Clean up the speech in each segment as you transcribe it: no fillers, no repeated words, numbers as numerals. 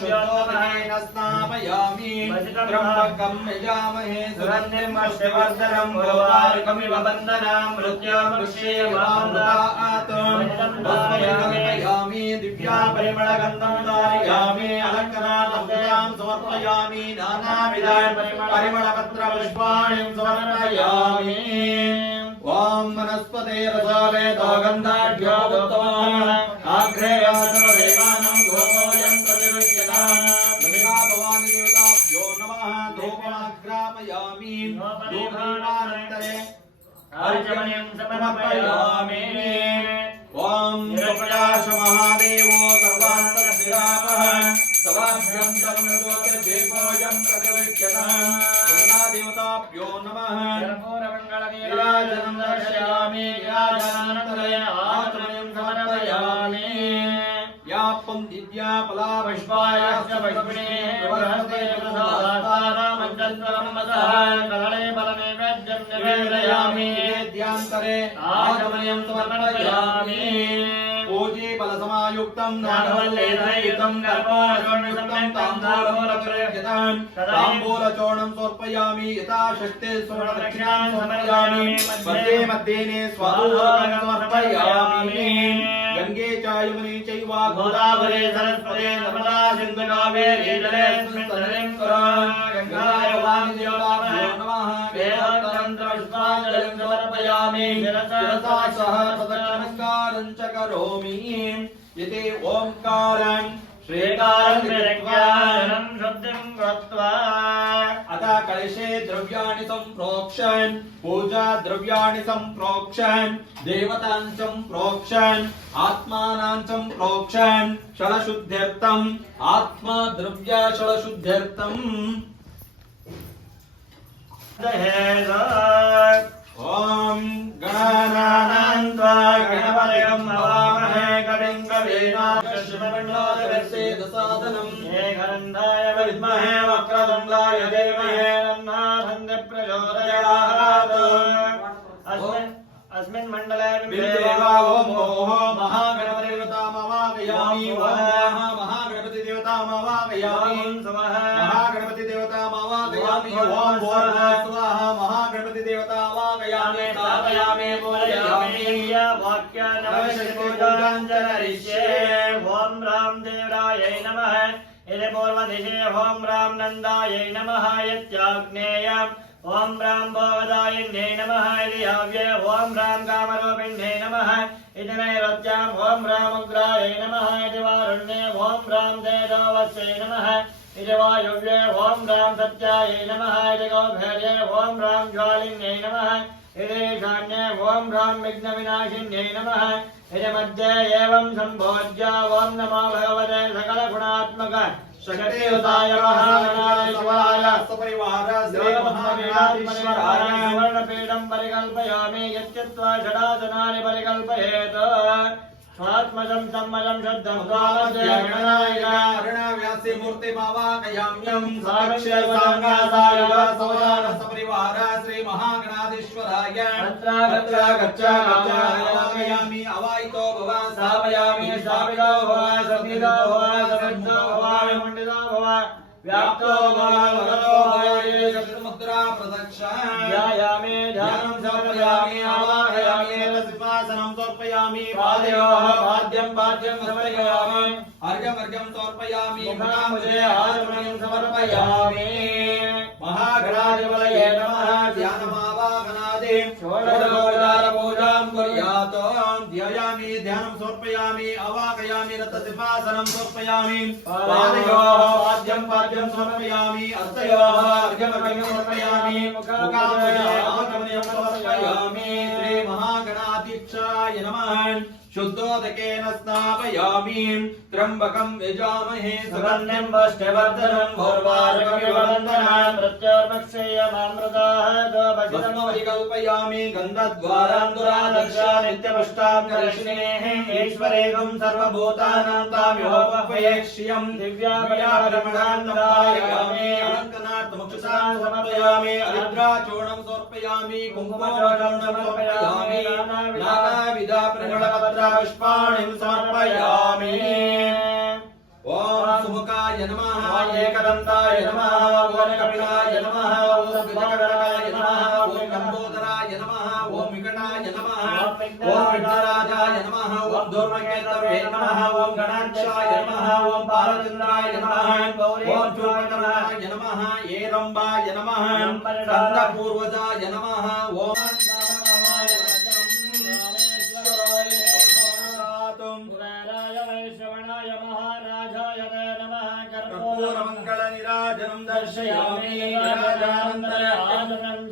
शुद्धोदकेन स्नापयामि त्र्यम्बकं यजामहे सुगन्धिं पुष्टिवर्धनम् उर्वारुकमिव बन्धनान् मृत्युर्मुक्षीयमामृतात् भस्मयामि दिव्या परिमलगन्धं धारयामि अलङ्कारान् समर्पयामि नानाविधान् परिमलपत्रपुष्पाणि समर्पयामि ओम वनस्पते रसवेदो गन्धाढ्यो उत्तमः आग्रेयासमदेवानं गोपोयं प्रतिरुच्यताम् नमिका भवानी देवताभ्यो नमः धूपमाग्रापयामि धूपदीपानन्तरे अर्चमनीयं समर्पयामि ओम प्रकाश महादेवो सर्वान्तरशिरापः सवाभ्यं सर्वलोकदेवोऽयं प्रतिरुच्यताम् देवताभ्यो नमः विराजनं दर्शयामि विराजनानन्तरे आचमनीयं समर्पयामि यापं दिव्या फलापुष्पायाश्च पुष्पिणीः बृहस्पते प्रसादानामञ्चत्रं मसः कलणे फलनैवेद्यं निवेदयामि वेद्यान्तरे आचमनीयं समर्पयामि पूजी फलसमायुक्तं नागवल्लेधयुतं कर्पूरचूर्णयुक्तं ताम्बूलचूर्णं ताम्बूलचूर्णं समर्पयामि यथाशक्ति स्वर्णदक्षिणां समर्पयामि मध्ये मध्येने स्वादूर्णं समर्पयामि गंगे च यमुने चैव गोदावरी सरस्वती नर्मदा सिन्धु कावेरी जलेऽस्मिन् सन्निधिं कुरु गङ्गायै भवानी देवताभ्यो नमः वेदान्तपुष्पाञ्जलिं समर्पयामि शिरसा सह प्रदक्षिणस्कारं च करोमि यते ओंकारं श्रीकारं विरक्त्यानं शुद्धिं कृत्वा अतः कलशे द्रव्याणि सम्प्रोक्षन् पूजा द्रव्याणि सम्प्रोक्षन् देवतां सम्प्रोक्षन् आत्मानां सम्प्रोक्षन् षडशुद्ध्यर्थम् आत्मा द्रव्य षडशुद्ध्यर्थम् ओम गणानां त्वा गणपतिं नमामहे कविं कवीनाक्षिमण्डलस्य दसादनं हे गन्धाय विद्महे वक्रतुण्डाय धीमहि तन्नो प्रचोदयात् अस्मिन् मण्डले ओम महागणपति देवतामवाहयामि महागणपति देवतामवाहयामि महागणपति देवतामवाहयामि ओम स्वाहा महागणपति देवतामवाहयामि स्थापयामि पूजयामि वाक्य नमस्ते ओम रामदेवराय नमः इति पूर्वदिशे ओम राम नन्दायै नमः यत्याग्नेयम् ओम राम भोगदायिन्यै नमः इति हव्ये ओम राम कामरूपिण्यै नमः इति नैवेद्यम् ओम राम उग्रायै नमः इति वारुण्ये ओम राम तेजोवस्यै नमः इति वायुव्ये ओम राम सत्यायै नमः इति गौभैर्ये ओम राम ज्वालिन्यै नमः इति ईशान्ये ओम राम विघ्नविनाशिन्यै नमः इति मध्ये एवं सम्भोज्य ओम नमो भगवते सकलगुणात्मक शक्तियुताय महागणाधीश्वराय सपरिवार श्री महागणाधीश्वराय सुवर्णपीठं परिकल्पयामि यच्चित्वा षडासनानि परिकल्पयेत् स्वात्मजं सम्मजं शुद्धं स्वामस्य गणनायिका अरुणाव्यासी मूर्तिमावाहयाम्यं साक्ष्य सांगासायुध सवदान सपरिवार श्री महागणाधीश्वराय तत्र गच्छामि अवायितो भव स्थापयामि स्थापितो भव सन्निधो भव समृद्धो भव विमण्डितो भव व्याप्तो भव वरदो भव मुद्रा प्रदक्षिणायामि ध्यानं समर्पयामि आवाहयामि सिंहासनं समर्पयामि पादयोः पाद्यं समर्पयामि अर्घ्यं समर्पयामि मुखामुजे आचमनीयं समर्पयामि महागणाधिपतये नमः ध्यानमावाहनादि षोडशोपचार पूजां कुर्यात् ध्यायामि ध्यानं समर्पयामि अवाहयामि रत्नसिंहासनं समर्पयामि पादयोः पाद्यं समर्पयामि हस्तयोः अर्घ्यं समर्पयामि मुखामुजे आचमनीयं समर्पयामि श्री महागणाधीशाय नमः शुद्धोदकेन स्नापयामि त्र्यम्बकं यजामहे सुगन्धिं पुष्टिवर्धनम् उर्वारुकमिव बन्धनान् मृत्युर्मुक्षीयमामृतात् परिकल्पयामि गन्धद्वारान्तरादर्श नित्यपुष्टां कर्षिणेः ईश्वरेगं सर्वभूतानां ताम्योपवेक्ष्यं दिव्याभरणमण्डान्तरायामि अलङ्कनार्थमुक्षसां समर्पयामि हरिद्राचूर्णं समर्पयामि कुङ्कुमचूर्णं समर्पयामि नानाविध परिमलपत्र पुष्पाणि समर्पयामि ओम सुमुखाय नमः ओम एकदन्ताय नमः ओम कपिलाय नमः ओम विघ्नकरणाय नमः ओम लंबोदराय नमः ओम विकटाय नमः ओम विघ्नराजाय नमः ओम धूम्रकेतवे नमः ओम गणाक्षाय नमः ओम बालचंद्राय नमः ओम चूर्णकर्णाय नमः एरंबाय नमः स्कंदपूर्वजाय नमः ओम मंगलनिराजनं दर्शयामि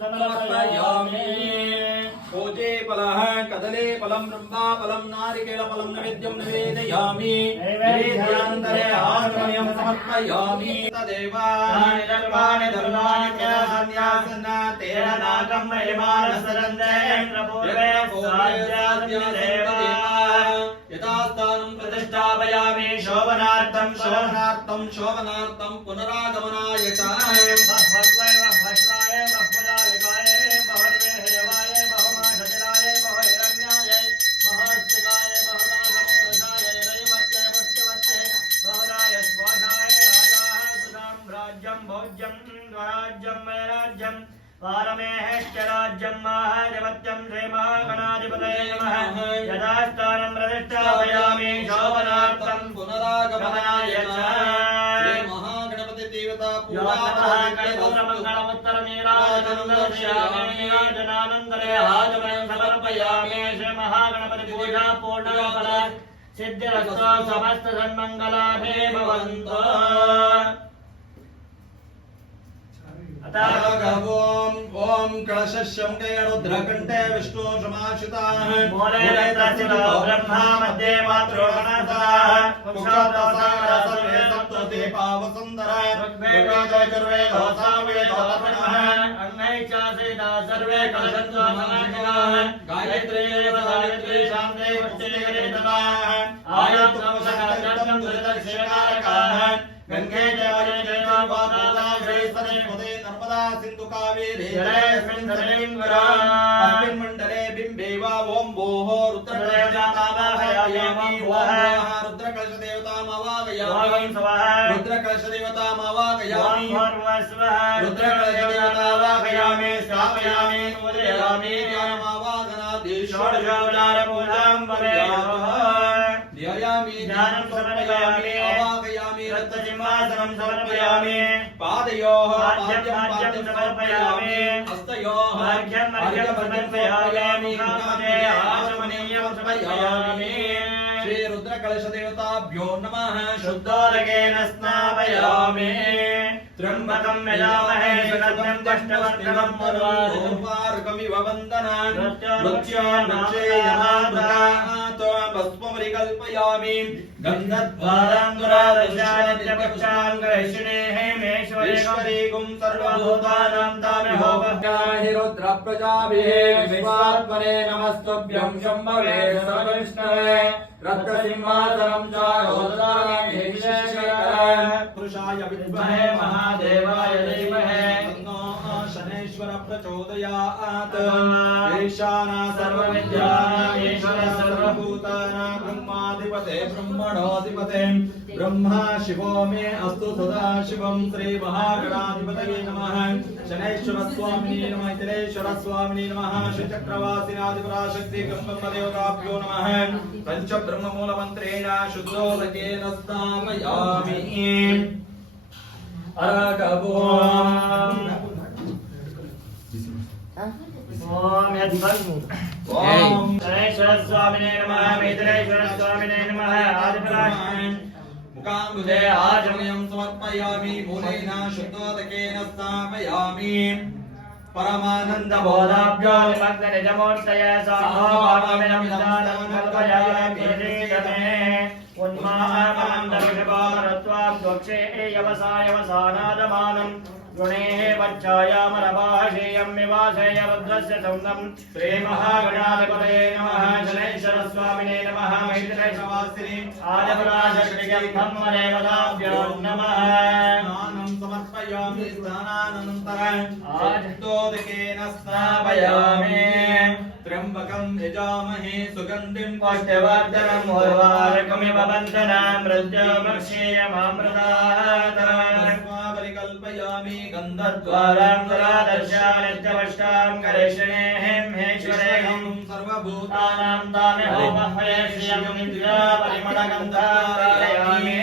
समर्पयामि पूजे फलः कदले फलं ब्रह्माफलं नारिकेलफलं नैवेद्यं निवेदयामि नैवेद्यानन्तरे आचमनीयं समर्पयामि तदेव निर्वाणि धर्माणि सन्यासन् तेन नागं महिमानसरन्ते पूर्वे साध्यादेव यथास्थानं प्रतिष्ठापयामि शोभनार्थं पुनरागमनाय च भगवय भस्वाय भगवदालिकाय भवर्वे हेवाय बहुमाशतिलाय बहुहिरण्याय बहुस्तिकाय बहुदासमूर्धाय रैवत्य पुष्टिवत्य बहुराय स्वाहाय राजाः सुसाम्राज्यं भोज्यं स्वराज्यं वैराज्यं पारमेश्चराज्यं महाधिपत्यं श्रीमहागणाधिपतये नमः यथास्थानं प्रतिष्ठापयामि शोभनार्थं पुनरागमनाय च महागणपति देवता पूजानन्दरे आचमनं समर्पयामि श्री महागणपति पूजा पूर्णफल सिद्धिरस्तु समस्त सन्मंगलाभे भवन्तु ओम कलशस्यं रुद्रकण्ठे विष्णु समाश्रिताः मूले तस्थितो ब्रह्मा मध्ये मातृगणतः कुक्षादसाः सर्वे सप्तदीपावसुन्दरः ऋग्वेदो सामवेदो तपनः अन्यै च सेना सर्वे कलशन्तो समाहिताः गायत्री गायत्री शान्ते पुष्टिनिकरे तदाः आयत्नवशकार्यं दुरितक्षेकारकाः गंगे जले जयो गोदावरी श्रीस्वरे मुदे नर्मदा सिंधु कावेरी जलेऽस्मिन् धरणीङ्गरा अस्मिन् मण्डले बिम्बे वा ओम भोः रुद्रकलशदेवतामावाहयामि रुद्रकलशदेवतामावाहयामि रुद्रकलशदेवतामावाहयामि रुद्रकलशदेवतामावाहयामि स्थापयामि पूजयामि ध्यानमावाहनादि षोडशोपचारपूजां ध्यायामि ध्यानं समर्पयामि अवाहयामि रत्नसिंहासनं समर्पयामि पादयोः पाद्यं समर्पयामि हस्तयोः अर्घ्यं समर्पयामि नामते आचमनीयं समर्पयामि श्री रुद्रकलशदेवताभ्यो नमः शुद्धोदकेन स्नापयामि त्र्यम्बकं यजामहे सुगन्धिं पुष्टिवर्धनं उर्वारुकमिव वन्दनान् मृत्योर्मृच्छेयमामृतात् भस्ममरिकल्पयामि गन्धद्वारान्दुरादशानित्यपक्षाङ्गहिषिणेः मेश्वरीगुं सर्वभूतानां तामिहोपहि रुद्रप्रजाभिः विश्वात्मने नमस्तुभ्यं शम्भवे सर्वविष्णवे रत्नसिंहासनं चारोदराय पुरुषाय विद्महे महादेवाय धीमहि तन्नो शनैश्वर प्रचोदयात् ईशाना सर्वविद्यानां ईश्वर सर्वभूतानां ब्रह्माधिपते ब्रह्मणोऽधिपते ब्रह्मा शिवो मे अस्तु सदा शिवं श्री महागणाधिपतये नमः शनैश्वर स्वामिने नमः इतरेश्वर स्वामिने नमः श्रीचक्रवासिनाधिपराशक्ति कृष्णदेवताभ्यो नमः पंच ब्रह्ममूलमन्त्रेण शुद्धोदकेन स्थापयामि ओम शनैश्वर स्वामिने नमः मिथिलेश्वर स्वामिने नमः आदिपराशक्ति मुखाम्बुजे आचमनीयं समर्पयामि मूलेन शुद्धोदकेन स्थापयामि परमानंद बोधाभ्यो विमग्न निजमूर्तये सामोपावमिनं दानं कल्पयामि श्रीधमे उन्मादविषपामरत्वां दोक्षे यवसायवसानादमानं गुणेः वच्छायामरभाषेयं विवासेय रुद्रस्य सौन्दं श्रीमहागणाधिपतये नमः शनैश्वर स्वामिने नमः मैथिलेशवासिने आदिपराशक्तिं ब्रह्मदेवताभ्यो नमः स्नानं समर्पयामि स्नानानन्तरं आदित्योदकेन स्नापयामि त्र्यंबकं यजामहे सुगंधिं पुष्टिवर्धनम् उर्वारुकमिव बन्धनां मृत्युमक्षीयमामृतात् परिकल्पयामि गन्धद्वारां दुरादर्शानित्यवष्टां करिष्येऽहं हेश्वरेऽहं सर्वभूतानां तामेहोमह्वयस्यमिन्द्रिया परिमलगन्धारयामि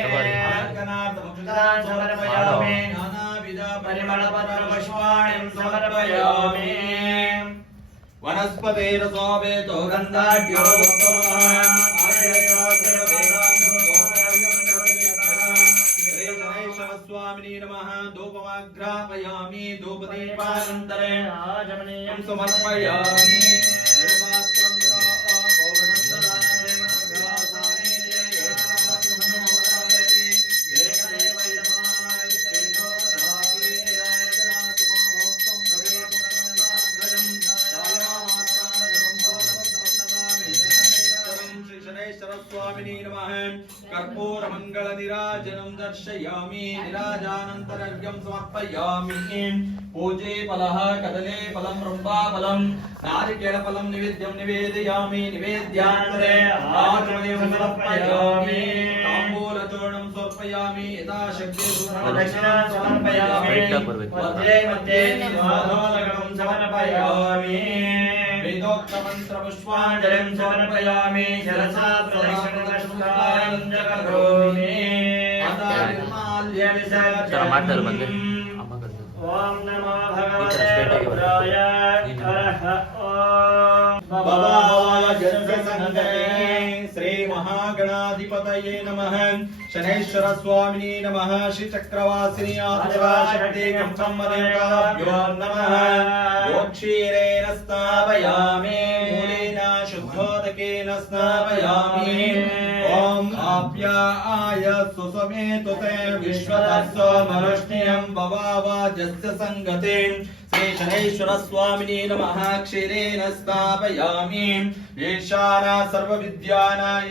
समर्पयामि नानाविध परिमलपत्रपुष्पाणिं समर्पयामि वनस्पतिरसोवेतो गन्धाढ्यो स्वामिनी नमः धूपमाग्रापयामि धूपदीपानन्तरेण आचमनीयं समर्पयामि स्वामिनी नमः कर्पूर मंगल निराजनं दर्शयामि निराजानन्तरर्घ्यं समर्पयामि पूजे फलः कदले फलं रम्भा फलं नारिकेल फलं निवेद्यं निवेदयामि निवेद्यानन्तरे आचमनीयं समर्पयामि ताम्बूलचूर्णं समर्पयामि यथाशक्ति दक्षिणां समर्पयामि मध्ये मध्ये स्वाधोदकं समर्पयामि वेदोक्तमन्त्रपुष्पाञ्जलिं समर्पयामि शिरसा प्रदक्षिणं करोमि आदार्माल्यविसर्जनम् ओम नमो भगवते रुद्राय हरः ओम जनसंगते श्री महागणाधिपतये नमः शनैश्वर स्वामिने नमः श्री चक्रवासिनी आदिवाशक्ति कंसम्मदेवाभ्यो नमः गोक्षीरेण स्नापयामि मूलेन शुद्धोदकेन स्नापयामि ओम आप्याय सुसमेतुते विश्वतस्व मनुष्यं भवावाजस्य संगते श्री शनैश्वर स्वामिने नमः क्षीरेण स्थापयामि ईशाना सर्वविद्यानां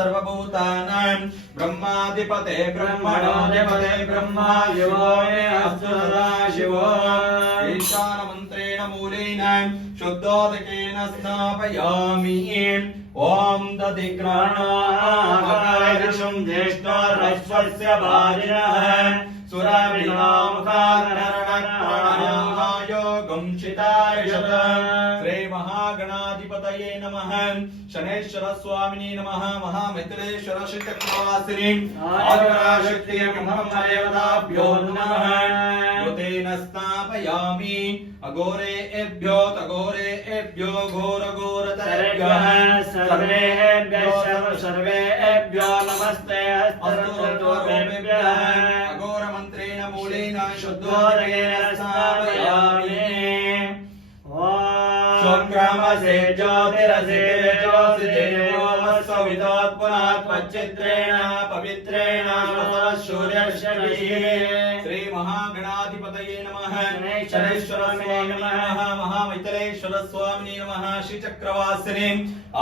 सर्वभूतानां ब्रह्माधिपते ब्रह्मणोऽधिपते ब्रह्मा शिवो मे अस्तु सदा शिवो ईशानमन्त्रेण मूलेन शुद्धोदकेन स्नापयामि ओम दधिग्रहणाकाशं ज्येष्ठोर्वस्य भाजिनः सुराविनामुखायोगं चितायशत श्री महागणाधिपतये नमः शनैश्वर स्वामिने नमः महामित्रेश्वर श्री चक्रवासिनी आदिपराशक्ति ब्रह्मदेवताभ्यो नमः योतेन स्नापयामि अघोरेभ्यो तघोरेभ्यो घोरघोरतरेभ्यः सर्वेभ्यो नमस्ते हस्तरूपेभ्यः अघोरमन्त्रेण मूलेन शुद्धोदकेन स्थापयामि स्वग्रामसे ज्योतिरसे ज्योतिदेवोत्पन्नात्मचित्रेण पवित्रेण सूर्यर्षभिः श्री महागणाधिपतये नमः शनैश्वर नमः महामित्रेश्वर स्वामिने नमः श्री चक्रवासिनी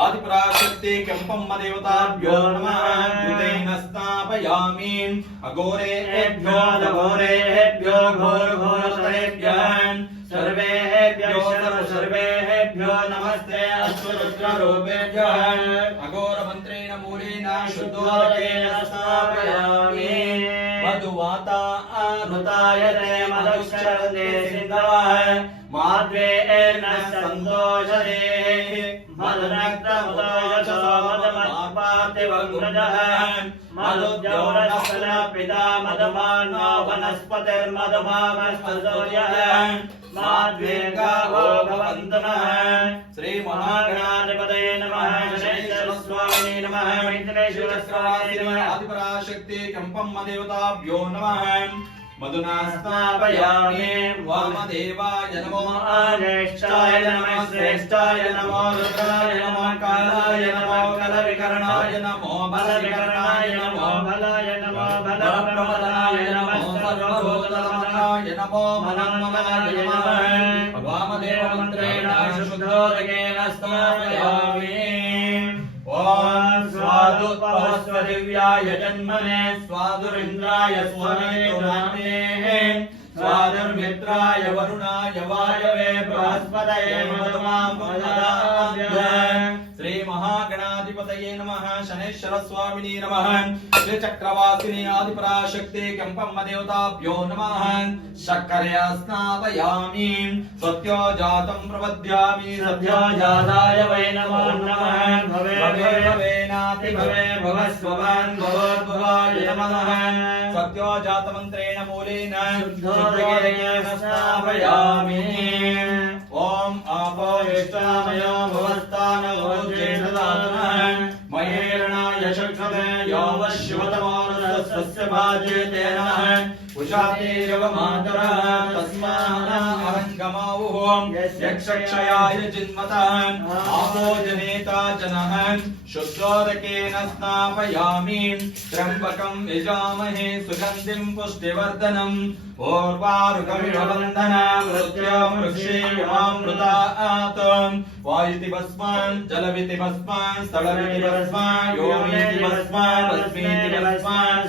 आदिपराशक्ति कंपम्मदेवताभ्यो नमः दूतेन स्थापयामि अघोरेभ्यो तघोरेभ्यो घोरघोरतरेभ्यः सर्वेभ्यो नमस्ते अस्तु रुद्ररूपेभ्यः अघोरमन्त्रेण मूलेन शुद्धोदकेन स्थापयामि मधुवाता ऋतायते मदक्षरन्ते सिन्धवः माद्वेन सन्तोषते मदनक्तमुदयशो मदमत्पार्थिवग्रजः मधुद्यौरस्कल पिता मदमानो वनस्पतिर्मदभावस्तुर्यः माद्वेगावो भवन्तु नः श्री महागणाधिपतये नमः शनैश्वर स्वामिने नमः मित्रेश्वर स्वामिने नमः आदिपराशक्ति कंपम्मदेवताभ्यो नमः मधुना स्थापयामि वामदेवाय नमो ज्येष्ठाय नमः श्रेष्ठाय नमो रुद्राय नमो कालाय नमो कलविकरणाय नमो बलविकरणाय नमो बलाय नमो बलप्रमदाय नमः सर्वभूतमनाय नमो मनन्मनाय नमः वामदेवमन्त्रेण शुद्धोदकेन स्थापयामि ओम स्वादुपवस्व दिव्याय जन्मने स्वादुरिन्द्राय स्वमेतुनामे स्वादुर्मित्राय वरुणाय वायवे बृहस्पतये मधुमां श्री महागणाधिपतये नमः शनेश्वर स्वामिने नमः श्री चक्रवासिनी आदिपराशक्ति कंपम देवताभ्यो नमः शक्करया स्नापयामि सत्यो जातं प्रपद्यामि सत्यो जाताय वै नमो नमः भवे भवेनाति भवे भवस्ववान् भवद्भवाय नमः सत्यो जातमन्त्रेण मूलेन शुद्धोदकेन स्नापयामि ओम आपो यष्टामयो भवस्तानवोज्येषदातनः महेरणाय चक्षुषे यो वश्यवतमोरसस्य भाजेतेन उषातेरवमातरः तस्मान् अहङ्गमावुः यक्षक्षयाय जिन्मतः आपो जनेता जनः शुद्धोदकेन स्नापयामि त्र्यम्बकं यजामहे सुगन्धिं पुष्टिवर्धनम् ओर्वारुकमिव बन्धनं मृत्युमृक्षेयमामृतात् वायुति भस्मान् जलविति भस्मान् स्थलविति भस्मान् योनिति भस्मान् भस्मीति भस्मान्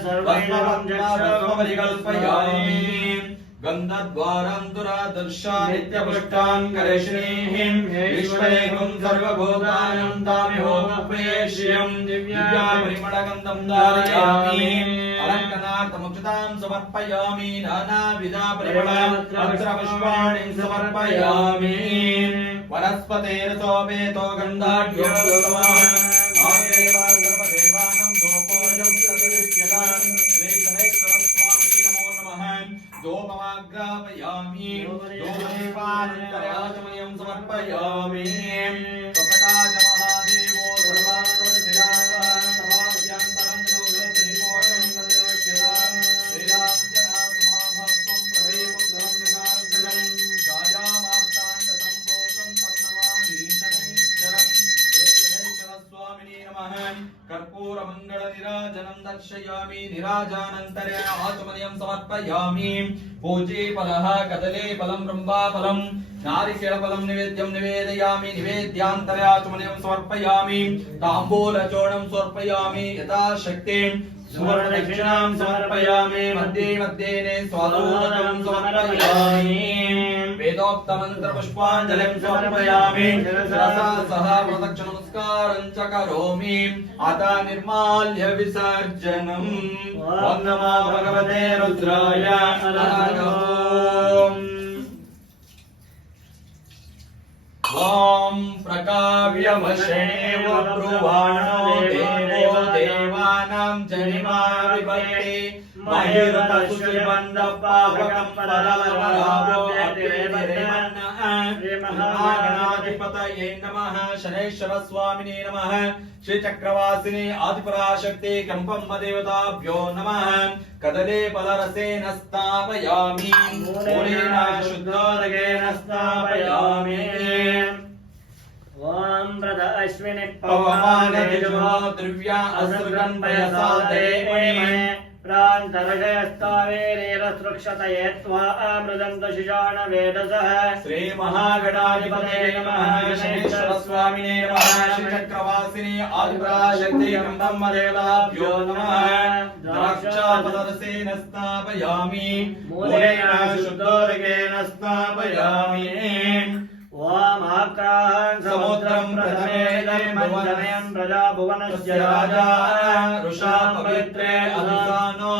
सर्वपरिकल्पयामि गन्धद्वारान्तुरादर्शा नित्यपुष्टान् करिष्णीं ईश्वरेकं सर्वभूतानां तामिहोमप्रेष्यं दिव्यापरिमळगन्धं धारयामि अलङ्कनार्थमुचितां समर्पयामि नानाविधा परिमळपुष्पाणि समर्पयामि वनस्पतेरसोपेतो गन्धाढ्यो सर्वदेवानां दोपोऽयं प्रतिष्ठ्यतां श्रीशनेश्वर स्वामिने नमो नमः दोपमाग्रापयामि दोपदीपानन्तराचमयं समर्पयामि कपटाच महादेवो सर्वान्तरशिरावः समाभ्यन्तरं दोषदीपोऽयं तदेवक्यतां श्रीरामजनात्माभक्तं प्रवेपुत्रं निराग्रजं छायामार्ताण्डसम्भूतं तन्नमामि शनैश्चरं श्रीगणेश्वरस्वामिने नमः कर्पूरमङ्गलनिराजनं दर्शयामि निराजानन्तरे आचमनीयं समर्पयामि पूजे फलः कदले फलं ब्रह्मफलं नारिकेलफलं निवेद्यं निवेदयामि निवेद्यान्तरे आचमनीयं समर्पयामि ताम्बूलचूर्णं समर्पयामि यथाशक्तिं सुवर्णदक्षिणां समर्पयामि मध्ये मध्ये स्वादोदकं समर्पयामि वेदोक्तमन्त्रपुष्पाञ्जलिं समर्पयामि रसा सह प्रदक्षिणनमस्कारं च करोमि अतः निर्माल्य विसर्जनम् ॐ नमो भगवते रुद्राय ॐ प्रकाव्यवशेव ब्रुवाणो देवो देवानां जनिमा विभक्ति महिरतसुषिबन्धपावकं पदवरावो अतिरेवन्नः श्रीमहागणाधिपतये नमः शनेश्वर स्वामिने नमः श्रीचक्रवासिने आदिपराशक्ति कंपम देवताभ्यो नमः कदले फलरसेन स्थापयामि मूलेन शुद्धोदकेन स्थापयामि ओम व्रत अश्विनि पवमानतिजो द्रव्या असुरं पयसा देवमे प्रान्तरजयस्तावेरेरसृक्षतये त्वा अमृतं दशिजान वेदसः श्री महागणाधिपतये नमः शनेश्वर स्वामिने नमः श्रीचक्रवासिने आदिपराशक्ति कंपम देवताभ्यो नमः द्राक्षाफलरसेन स्थापयामि मूलेन शुद्धोदकेन स्थापयामि ओम आक्रान् समुद्रं प्रथमेदं भुवनमयं प्रजा भुवनस्य राजा ऋषा पवित्रे अधिसानो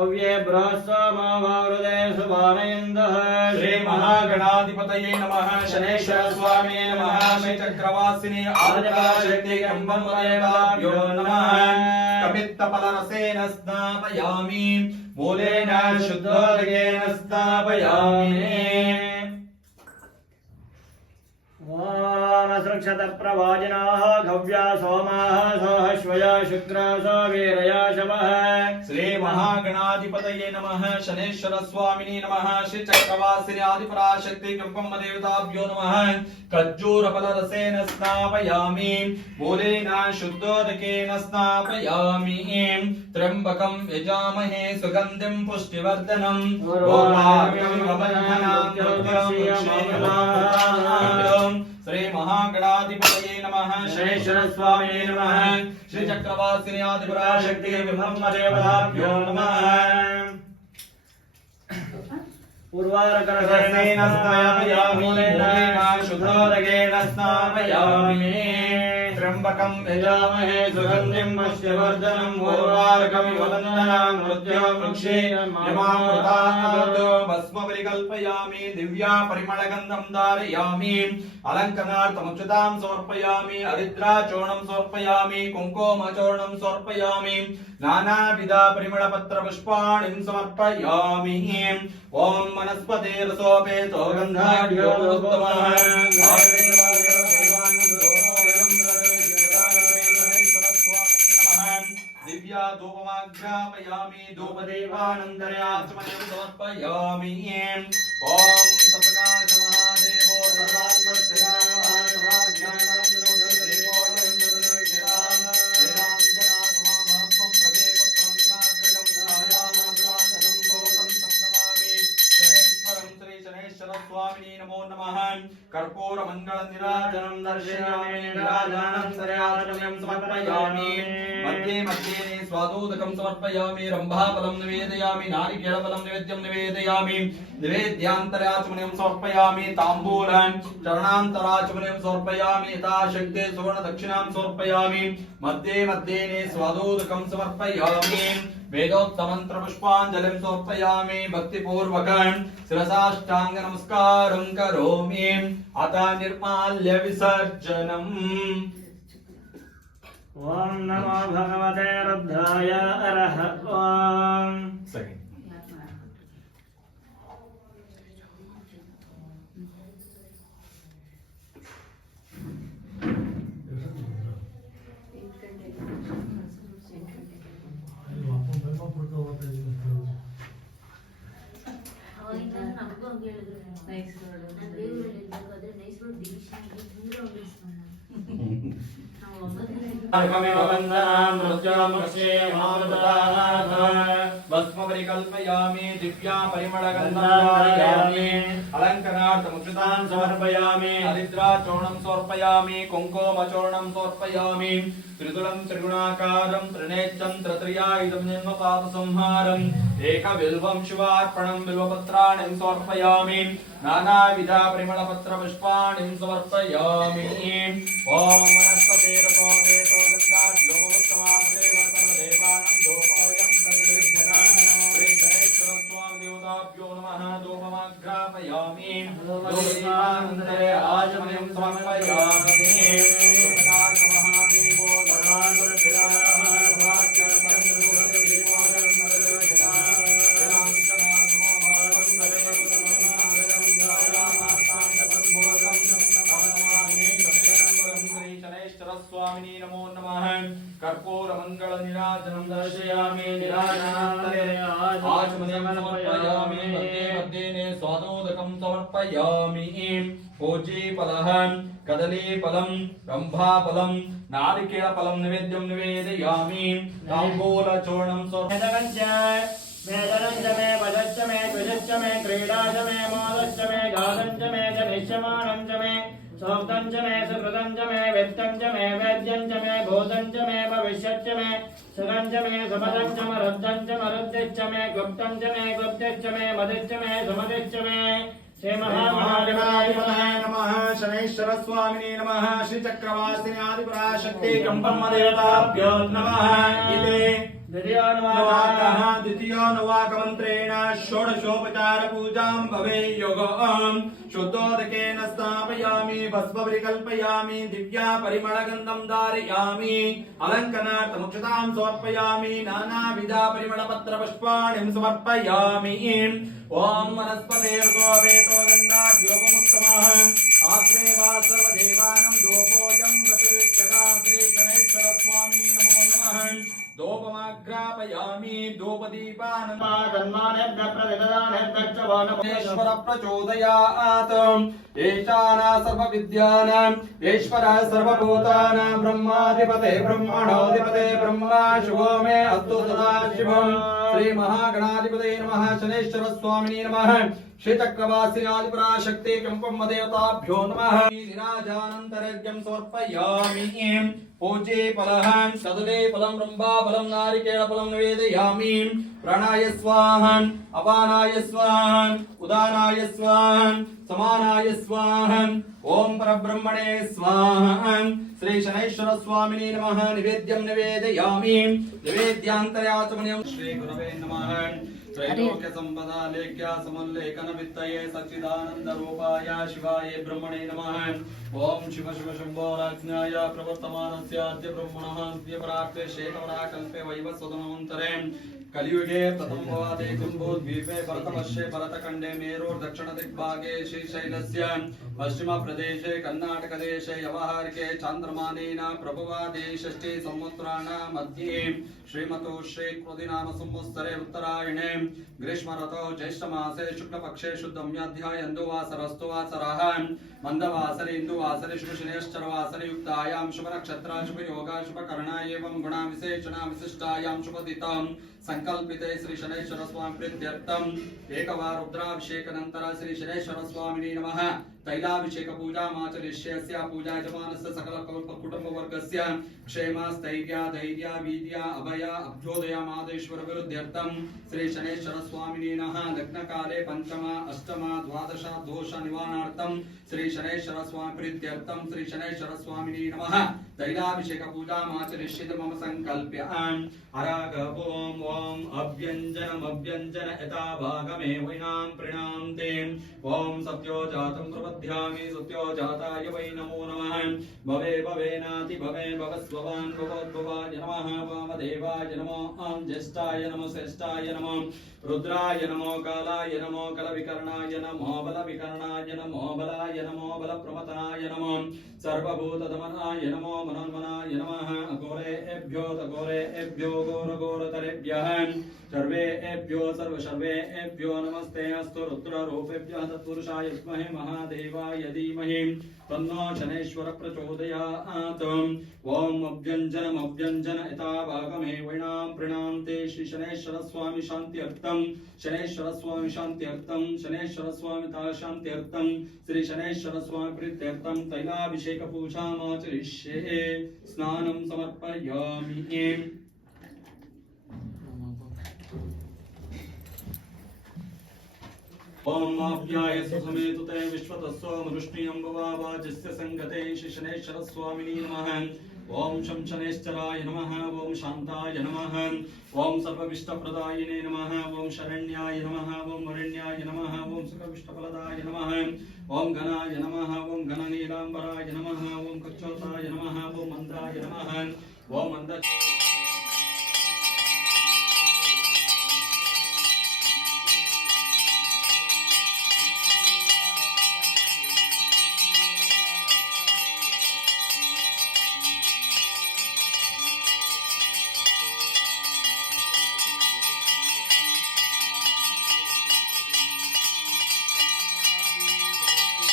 अव्ये बृहस्सोमो वरुदे सुभानयन्दः श्री महागणाधिपतये नमः शनेश्वर स्वामिने नमः श्री चक्रवासिने आदिपराशक्ति कंपम देवताभ्यो नमः कपित्तफलरसेन स्नापयामि मूलेन शुद्धोदकेन स्थापयामि ओम असृक्षत प्रवाजिनाः गव्या सोमाः सोऽश्वया शुक्रा सोवीरया शवः श्री महागणाधिपतये नमः शनेश्वर स्वामिने नमः श्री चक्रवासिने आदिपराशक्ति कंपम देवताभ्यो नमः खज्जूरफलरसेन स्नापयामि मूलेन शुद्धोदकेन स्नापयामि त्र्यम्बकं यजामहे सुगन्धिं पुष्टिवर्धनम् श्री महागणाधिपतये नमः शनेश्वर स्वामिने नमः श्री चक्रवासिने आदिपराशक्ति कंपम देवताभ्यो नमः रसेन स्नापयामि मूलेन शुद्धोदकेन स्नापयामि त्र्यम्बकं यजामहे सुगन्धिं पुष्टिवर्धनम् उर्वारुकमिव बन्धनान् मृत्युर्मुक्षे यमामृतात् भस्मपरिकल्पयामि दिव्या परिमलगन्धं धारयामि अलङ्करणार्थमुच्यतां समर्पयामि हरिद्राचूर्णं समर्पयामि कुङ्कुमचूर्णं समर्पयामि नानाविधा परिमलपत्रपुष्पाणिं समर्पयामि ॐ वनस्पतिरसोपेतो गन्धाढ्योत्तमः दिव्या धूपमाघ्रापयामि धूपदेवानन्दर्याचमनं समर्पयामि ॐ सपकाश महादेवो स्वामिनी नमो नमः कर्पूर मंगल निराजनं दर्शयामि निराजनं सर्याचमनं समर्पयामि मध्ये मध्ये स्वादोदकं समर्पयामि रंभाफलं निवेदयामि नारिकेलफलं निवेद्यं निवेदयामि निवेद्यान्तराचमनं समर्पयामि ताम्बूलं चरणान्तराचमनं समर्पयामि यथाशक्ति सुवर्ण दक्षिणां समर्पयामि मध्ये मध्ये स्वादोदकं समर्पयामि वेदोक्तमन्त्र पुष्पाञ्जलिं समर्पयामि भक्तिपूर्वकं शिरसाष्टांग नमस्कारं करोमि अथ निर्माल्य विसर्जनम् ओम नमो भगवते रुद्राय अरह ओम भस्मपरिकल्पयामि दिव्या परिमलगन्धारयामि अलङ्करणार्थमुच्यतां समर्पयामि हरिद्राचूर्णं समर्पयामि कुङ्कुमचूर्णं समर्पयामि त्रिदुलं त्रिगुणाकारं त्रिनेत्रं त्रत्रियायुधं जन्मपापसंहारम् एकबिल्वं शिवार्पणं बिल्वपत्राणि समर्पयामि नानाविधा परिमलपत्रपुष्पाणि समर्पयामि ॐ वनस्पतिरसोपेतो गन्धाढ्योपमुत्तमाग्रेव सर्वदेवानां धूपोऽयं प्रतिगृह्यताः श्रीगणेश्वरस्वामिदेवताभ्यो नमः धूपमाघ्रापयामि धूपदीपानन्तरे आचमनीं समर्पयामि महादेवो स्वामिनी नमो नमः कर्पूर मंगल निराजनं दर्शयामि निराजनान्तरे आचमनीं समर्पयामि मध्ये मध्ये स्वादोदकं समर्पयामि पूज्यफलः कदलीफलं रम्भाफलं नारिकेलफलं निवेद्यं निवेदयामि ताम्बूलचूर्णं समर्पयामि वेदनञ्च मे वदश्च मे द्विजश्च मे क्रीडाश्च मे मोदश्च मे गादञ्च मे जनिष्यमाणञ्च मे सौक्तञ्च मे सुकृतञ्च मे वित्तञ्च मे वेद्यञ्च मे भूतञ्च मे भविष्यच्च मे सुगञ्च मे समदञ्च मरुद्धञ्च मरुद्दिश्च मे गुप्तञ्च मे गुप्तिश्च मे मदिश्च मे सुमदिश्च मे श्री महादेवाय नमः शनैश्वर स्वामिने नमः श्री चक्रवासिनी आदिपराशक्ति कंपमदेवताभ्यो नमः इति द्वितीयोनुवाकमन्त्रेण षोडशोपचार पूजां भवेयुः शुद्धोदकेन स्थापयामि भस्मपरिकल्पयामि दिव्या परिमलगन्धं धारयामि अलङ्करणार्थमुक्षतां समर्पयामि नानाविधा परिमलपत्रपुष्पाणिं समर्पयामि ॐ वनस्पतेर्गोवेतो गन्धाढ्योपमुत्तमः आश्रेवा सर्वदेवानां धूपोऽयं प्रतिगृह्यता श्रीगणेश्वरस्वामिने नमो नमः धूपमाघ्रापयामि धूपदीपानन्देश्वर प्रचोदयात् ईशाना सर्वविद्यानां ईश्वरः सर्वभूतानां ब्रह्माधिपते ब्रह्मणोऽधिपते ब्रह्मा शुभो मे अस्तु सदा शिवम् श्री महागणाधिपतये नमः शनैश्चर स्वामिने नमः श्री चक्रवासिनाधिपराशक्ति कंपम देवताभ्यो नमः निराजानन्तर्घ्यं समर्पयामि पूजे फलहं सदले फलं ब्रह्मा फलं नारिकेल फलं निवेदयामि प्राणाय स्वाहा अपानाय स्वाहा उदानाय स्वाहा समानाय स्वाहा ओम परब्रह्मणे स्वाहा श्री शनैश्वर स्वामिने नमः निवेद्यं निवेदयामि निवेद्यान्तर्याचमनीयं श्री गुरवे नमः त्रैलोक्य संपदा लेख्या समल्लेखन वित्तये सच्चिदानंद रूपाय शिवाय ब्रह्मणे नमः ओम शिव शिव शंभो राज्ञाय प्रवर्तमानस्य अद्य ब्रह्मणः अद्य परार्थे शेतवरा कल्पे वैवस्वतमन्तरे कलियुगे प्रथम भवादे कुम्भोद्वीपे भरतवर्षे भरतखण्डे मेरोर् दक्षिण दिग्भागे श्रीशैलस्य पश्चिम प्रदेशे कर्नाटक देशे व्यवहारिके चान्द्रमानेन प्रभवादे षष्ठी संवत्सराणां मध्ये श्रीमतो श्री कृतिनाम संवत्सरे उत्तरायणे ग्रीष्म ऋतौ ज्येष्ठ मासे शुक्ल पक्षे शुद्धम्याध्याय इन्दुवासरस्तु वासरः मंदवासरे इन्दुवासरे शुभ शनैश्चर वासरे युक्तायां शुभ नक्षत्र शुभ योगा शुभ करणा एवं गुणा विशेषणा विशिष्टायां शुभ तिथं संकल्पिते श्री शनैश्वर स्वामी प्रीत्यर्थम एकवार रुद्राभिषेकानंतर श्री शनैश्वर स्वामिने नमः तैलाभिषेक पूजा माचरिष्यस्य पूजा यजमानस्य सकल कुटुंब वर्गस्य क्षेम स्थैर्य धैर्य वीर्य अभय अभ्योदय मादेश्वर विरुद्ध्यर्थम श्री शनैश्वर स्वामिने नमः लग्न काले पंचम अष्टम द्वादश दोष निवारणार्थम श्री शनैश्वर स्वामी प्रीत्यर्थम श्री शनैश्वर स्वामिने नमः तैलाभिषेक पूजा माचरिष्यति मम संकल्प्य अराग ओम ओम अभ्यंजन यथा भागमे वैनां प्रणामते ओम सत्यो जातं प्रपद्यामि सत्यो जाताय वै नमो नमः भवे भवेनाति भवे भवस्ववान् भवोद्भवाय नमः वामदेवाय नमो ज्येष्ठाय नमो श्रेष्ठाय नमो रुद्राय नमो कालाय नमो कलविकर्णाय नमो बलविकर्णाय नमो बलाय नमो बलप्रमथनाय नमो सर्वभूतदमनाय नमो मनोन्मनाय नमः अघोरेभ्यो तघोरेभ्यो घोरघोरतरेभ्यः सर्वेभ्यो सर्वसर्वेभ्यो नमस्ते अस्तु रुद्ररूपेभ्यः तत्पुरुषाय विद्महे महादेवाय धीमहि तन्नो शनैश्वर प्रचोदयात् ओम अभ्यंजन यथा भागमे वैनां प्रणामते श्री शनैश्वर स्वामी शान्त्यर्थम शनैश्वर स्वामी शान्त्यर्थम शनैश्वर स्वामी ता शान्त्यर्थम श्री शनैश्वर स्वामी प्रीत्यर्थम तैलाभिषेक पूजामाचरिष्ये स्नानं समर्पयामि ओम अभ्याय समेतुते विश्वतस्सो मरुष्णियं भवावाजस्य संगते श्री शनैश्वर स्वामिने नमः ओम शं शनैश्चराय नमः ओम शांताय नमः ओम सर्वविष्टप्रदायिने नमः ओम शरण्याय नमः ओम वरण्याय नमः ओम सुखविष्टफलदाय नमः ओम गणाय नमः ओम गणनीलांबराय नमः ओम कच्छोताय नमः ओम मंदाय नमः ओम मंद